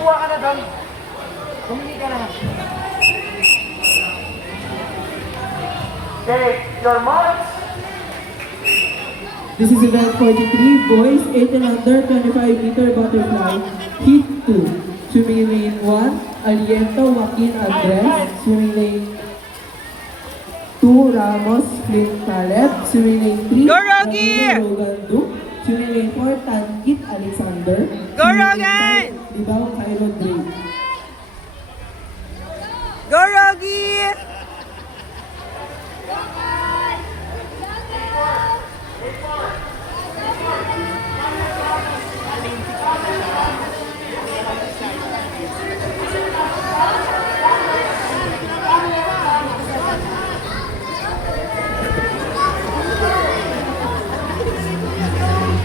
kuha ka na doon. Tumili ka na. Okay, your marks. This is event 43, boys 8 and under 25-meter butterfly, heat 2. Swimming lane 1, Aliento Joaquin Andres. Swimming lane 2, Ramos Flynn Caleb. Swimming lane 3, Go, Rocky! Danilo Logan Duke. Swimming lane 4, Tankit Alexander. Go, Swimming lane Rogan! 5, Libao Kai Rodriguez.